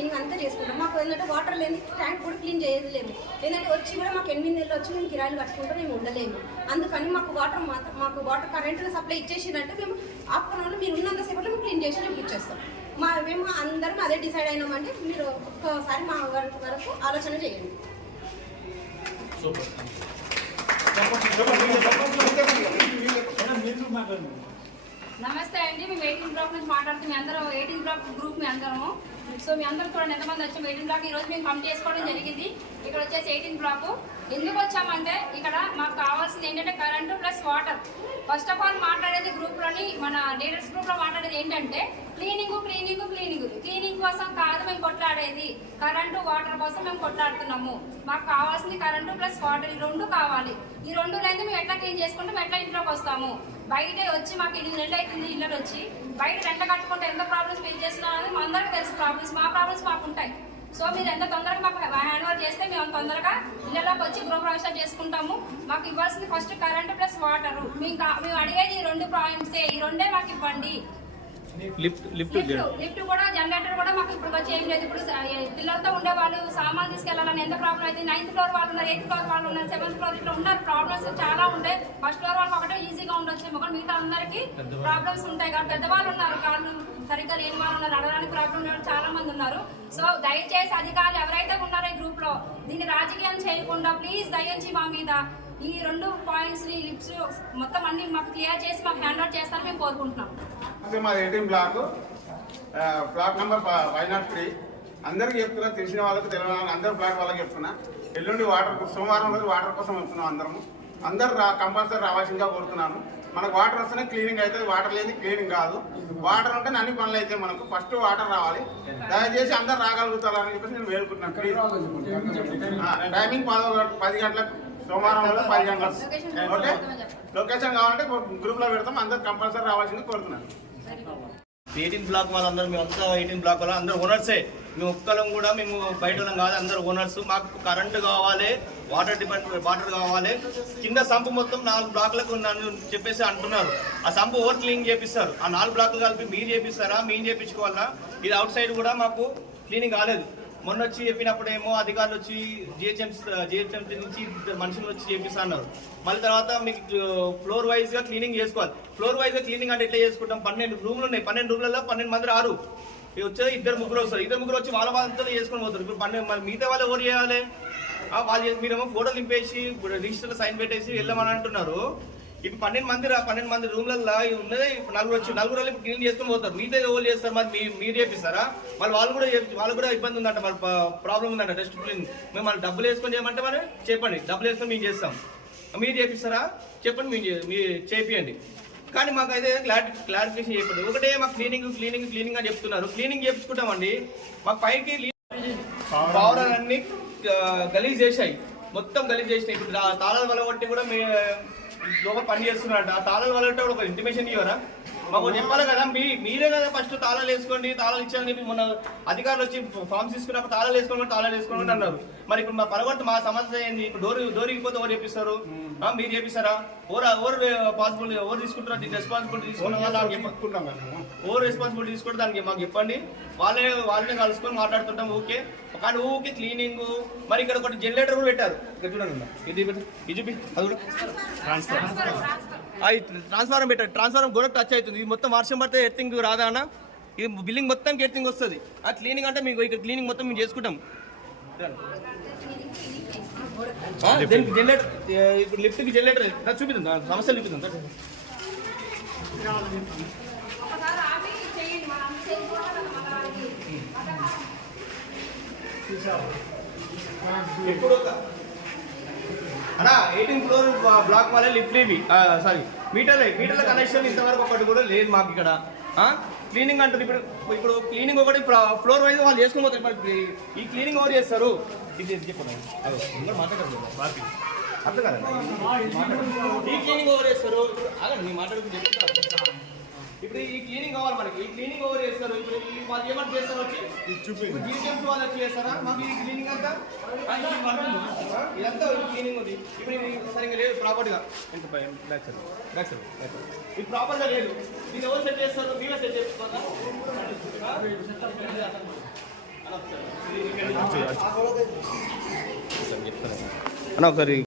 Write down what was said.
Cleaning అంతా చేసుకుంటాం. మాకు ఏంటంటే వాటర్ లేని ట్యాంక్ కూడా క్లీన్ చేయదు లేము ఏంటంటే వచ్చి కూడా మాకు ఎనిమిది నెలలు వచ్చి మేము కిరాయిలు కట్టుకుంటూ మేము ఉండలేము. అందుకని మాకు వాటర్ మాత్రం మాకు వాటర్ కరెంట్ సప్లై ఇచ్చేసిందంటే మేము ఆఫ్టర్నూన్లో మీరు ఉన్నంతసేపట్లో మేము క్లీన్ చేసి చూపించేస్తాం. మా మేము అందరం అదే డిసైడ్ అయినామంటే మీరు ఒక్కసారి మా వరకు ఆలోచన చేయండి. నమస్తే అండి. మేము ఎయిటీన్ బ్లాక్ నుంచి మాట్లాడుతున్నాం. అందరం ఎయిటీన్ బ్లాక్ గ్రూప్ మీ అందరము. సో మీ అందరూ చూడండి ఎంతమంది వచ్చాము ఎయిటీన్ బ్లాక్ ఈ రోజు మేము కంప్లీట్ చేసుకోవడం జరిగింది. ఇక్కడ వచ్చేసి ఎయిటీన్ బ్లాక్ ఎందుకు వచ్చామంటే ఇక్కడ మాకు కావాల్సింది ఏంటంటే current plus water first of all మాట్లాడేది గ్రూప్లోని మన లీడర్స్ గ్రూప్లో మాట్లాడేది ఏంటంటే క్లీనింగ్ క్లీనింగ్ క్లీనింగ్ క్లీనింగ్ కోసం కాదు మేము కొట్లాడేది. కరెంటు వాటర్ కోసం మేము కొట్లాడుతున్నాము. మాకు కావాల్సింది కరెంటు ప్లస్ వాటర్ ఈ రెండు కావాలి. ఈ రెండు లేని మేము ఎట్లా క్లీన్ చేసుకుంటే? మేము ఎట్లా ఇంట్లోకి వస్తాము? బయటే వచ్చి మాకు ఎనిమిది నెలలు అవుతుంది ఇళ్ళలో వచ్చి. బయట రెంట కట్టుకుంటే ఎంత ప్రాబ్లమ్స్ ఫేస్ చేస్తున్నాం అనేది మా అందరికీ తెలుసు. ప్రాబ్లమ్స్ మా ప్రాబ్లమ్స్ మాకు ఉంటాయి. సో మీరు ఎంత తొందరగా మాకు హ్యాండ్ ఓవర్ చేస్తే మేము తొందరగా ఇళ్ళలోకి వచ్చి గృహప్రవేశం చేసుకుంటాము. మాకు ఇవ్వాల్సింది ఫస్ట్ కరెంట్ ప్లస్ వాటర్ మేము మేము అడిగేది రెండు మాకు ఇవ్వండి. లిఫ్ట్ లిఫ్ట్ కూడా జనరేటర్ కూడా మాకు ఇప్పుడు వచ్చి ఏం లేదు. ఇప్పుడు ఏ- పిల్లలతో ఉండే వాళ్ళు సామాన్ తీసుకెళ్ళాలని ఎంత ప్రాబ్లం అయితే నైన్త్ ఫ్లోర్ వాళ్ళు ఉన్నారు ఎయిత్ ఫ్లోర్ వాళ్ళు ఉన్నారు సెవెంత్ ఫ్లోర్ ఇట్లా ఉన్నారు. ప్రాబ్లమ్స్ చాలా ఉంటాయి ఫస్ట్ ఫ్లోర్ వాళ్ళకి ఒకటే ఈజీగా ఉండొచ్చు కానీ మిగతా అందరికీ ప్రాబ్లమ్స్ ఉంటాయి. కాబట్టి పెద్దవాళ్ళు ఉన్నారు. కాళ్ళు సరిగ్గా లేని వాళ్ళు ఉన్నారు. నడవడానికి ప్రాబ్లం వాళ్ళు చాలా మంది ఉన్నారు. సో దయచేసి అధికారులు ఎవరైతే ఉన్నారో ఈ గ్రూప్లో దీన్ని రాజకీయం చేయకుండా ప్లీజ్ దయించి మా మీద ఈ రెండు పాయింట్స్ని లిప్స్ మొత్తం అన్ని మాకు క్లియర్ చేసి మాకు హ్యాండ్ అవుట్ చేస్తారని మేము కోరుకుంటున్నాం. అదే మాది eighteen block flat number five nought three అందరికీ చెప్తున్నా తెలిసిన వాళ్ళకి తెలియని వాళ్ళకి అందరు ఫ్లాట్ వాళ్ళకి చెప్తున్నా. ఎల్లుండి వాటర్ సోమవారం రోజు వాటర్ కోసం వెళ్తున్నాం అందరము. అందరు రా కంపల్సరీ రావాల్సిందిగా కోరుతున్నాను. మనకు వాటర్ వస్తేనే క్లీనింగ్ అవుతుంది. వాటర్ లేని క్లీనింగ్ కాదు. వాటర్ ఉంటే అన్ని పనులు అయితే మనకు ఫస్ట్ వాటర్ రావాలి. దయచేసి అందరు రాగలుగుతారని చెప్పేసి నేను వేడుకుంటున్నాను. టైమింగ్ పదో గంట- పది గంటలకు సోమవారం రోజు పది గంటలకు ఓకే లొకేషన్ కావాలంటే గ్రూప్లో పెడతాం అందరు కంపల్సరీ రావాల్సింది కోరుతున్నాను. ఎయిటీన్ బ్లాక్ వాళ్ళందరూ మేము అంతా ఎయిటీన్ బ్లాక్ వాళ్ళ. అందరూ ఓనర్సే మేము ఒక్కలం కూడా మేము బయట వాళ్ళం కాదు అందరు ఓనర్స్ మాకు కరెంట్ కావాలి వాటర్ డిపార్ట్మెంట్ వాటర్ కావాలి. కింద సంపు మొత్తం నాలుగు బ్లాక్లకు నన్ను చెప్పేసి అంటున్నారు. ఆ సంపు ఓవర్ క్లీన్ చేపిస్తారు. ఆ నాలుగు బ్లాక్లు కలిపి మీరు చేపిస్తారా మేము చేపించుకోవాలా? ఇది అవుట్ సైడ్ కూడా మాకు క్లీనింగ్ కాలేదు. మొన్న వచ్చి చెప్పినప్పుడు ఏమో అధికారులు వచ్చి జిహెచ్ఎం జిహెచ్ఎంసీ నుంచి మనుషులు వచ్చి చేపిస్తా అన్నారు మళ్ళీ తర్వాత మీకు ఫ్లోర్ వైజ్గా క్లీనింగ్ చేసుకోవాలి. ఫ్లోర్ వైజ్గా క్లీనింగ్ అంటే ఎట్లా చేసుకుంటాం? పన్నెండు రూమ్లు ఉన్నాయి పన్నెండు రూమ్లలో పన్నెండు మంది రారు. వచ్చేది ఇద్దరు ముగ్గురు వస్తారు. ఇద్దరు ముగ్గురు వచ్చి వాళ్ళ వాళ్ళతో చేసుకొని పోతారు. ఇప్పుడు పన్నెండు మరి మిగతా వాళ్ళు ఎవరు చేయాలి? వాళ్ళు మీరేమో ఫోటోలు నింపేసి రిజిస్టర్లో సైన్ పెట్టేసి వెళ్ళమని అంటున్నారు. ఇప్పుడు పన్నెండు మంది రా పన్నెండు మంది రూమ్లలో ఉన్నదే ఇప్పుడు నలుగురు వచ్చి నలుగురు ఇప్పుడు క్లీన్ చేసుకొని పోతారు. మిగతా ఎవరు చేస్తారు? మరి మీ- మీరు చేపిస్తారా? మళ్ళీ వాళ్ళు కూడా వాళ్ళు కూడా ఇబ్బంది ఉందంట మరి ప్రాబ్లం ఉందంట డస్ట్ క్లీన్ మేము మళ్ళీ డబ్బులు వేసుకొని చేయమంటే మరి చెప్పండి. డబ్బులు వేసుకొని మేము చేస్తాం. మీరు చేపిస్తారా? చెప్పండి మేము మీరు చేపియండి. కానీ మాకు అయితే క్లారిటీ క్లారిఫికేషన్ చెప్పండి. ఒకటే మాకు క్లీనింగ్ క్లీనింగ్ క్లీనింగ్ అని చెప్తున్నారు. క్లీనింగ్ చేపించుకుంటామండి. మాకు పైకి పావురాలన్నీ అన్ని గలీజ్ చేశాయి. మొత్తం గలీజ్ చేసినాయి. ఇప్పుడు తాళాల వల్ల కొట్టి కూడా మీ లోపల పని చేస్తున్నారంట. ఆ తాళాలు వాళ్ళంటే ఒక ఇంటిమేషన్ ఇవ్వరా? మాకు చెప్పాలి కదా మీ మీరే కదా ఫస్ట్ తాళాలు వేసుకోండి తాళాలు ఇచ్చారని చెప్పి మొన్న అధికారులు వచ్చి ఫామ్స్ తీసుకున్నప్పుడు తాళాలు వేసుకోండి తాళాలు వేసుకోండి అన్నారు. మరి ఇప్పుడు మా పరవర్తి మా సమస్య ఏంది? ఇప్పుడు డోర్ డోర్ ఇగిపోతే ఎవరు చేపిస్తారు ఆ, మీరు చేపిస్తారా ఓవర్ ఓవర్ పాసిబుల్ ఎవరు తీసుకుంటారు దీని రెస్పాన్సిబిలిటీ తీసుకున్న ఓవర్ రెస్పాన్సిబిలిటీ తీసుకుంటే దానికి మాకు చెప్పండి. వాళ్ళే వాళ్ళనే కలుసుకొని మాట్లాడుతుంటాం ఓకే కానీ ఊకే క్లీనింగ్ మరి ఇక్కడ ఒకటి జనరేటర్ కూడా పెట్టారు. ఇక్కడ చూడండి. ఇది పెట్టు. ఇది చూపి అది కూడా. ట్రాన్స్ఫారం పెట్టారు. ట్రాన్స్ఫారం గోడకు టచ్ అవుతుంది. ఇది మొత్తం వర్షం పడితే ఎర్తింగ్ రాదా అన్న? ఇది బిల్డింగ్ మొత్తం ఎర్తింగ్ వస్తుంది. ఆ క్లీనింగ్ అంటే మీకు ఇక్కడ క్లీనింగ్ మొత్తం మేము చేసుకుంటాం. జనరేటర్ ఇప్పుడు లిఫ్ట్కి జనరేటర్ చూపిద్దాం. సమస్య చూపిద్దాం. ఒకసారి ఆపి చేయండి మన అంత చేయకూడదు కదా మన వాళ్ళకి. ఎప్పుడు అన్నా ఎయిటీన్ ఫ్లోర్ బ్లాక్ వాళ్ళే లిఫ్ట్ ఇవి. సారీ మీటర్లే మీటర్ల కనెక్షన్ ఇంతవరకు ఒకటి కూడా లేదు మాకు ఇక్కడ. క్లీనింగ్ అంటారు ఇప్పుడు ఇప్పుడు క్లీనింగ్ ఒకటి ఫ్లోర్ వైజ్ వాళ్ళు చేసుకుని పోతారు మరి ఈ క్లీనింగ్ ఎవరు చేస్తారు? ఇది చెప్పండి. మాట్లాడదు అర్థం కదా ఈ క్లీనింగ్ ఎవరు చేస్తారు? అదే ఆగండి మీ మాట్లాడుకుని చెప్తారు ఇప్పుడు ఈ క్లీనింగ్ కావాలి మనకి. ఈ క్లీనింగ్ ఎవరు చేస్తారు. ఇప్పుడు వాళ్ళు ఏమంటే చేస్తారు వచ్చి? జీఎంసీ వాళ్ళు వచ్చి చేస్తారా? మాకు ఈ క్లీనింగ్ అంతా ఇదంతా క్లీనింగ్ ఉంది. ఇప్పుడు సరిగ్గా లేదు ప్రాపర్గా. ఇది ప్రాపర్గా లేదు. ఇది ఎవరు సెట్ చేస్తారు? మీరే సెట్ చేసుకోవాలా. అన్న ఒకసారి.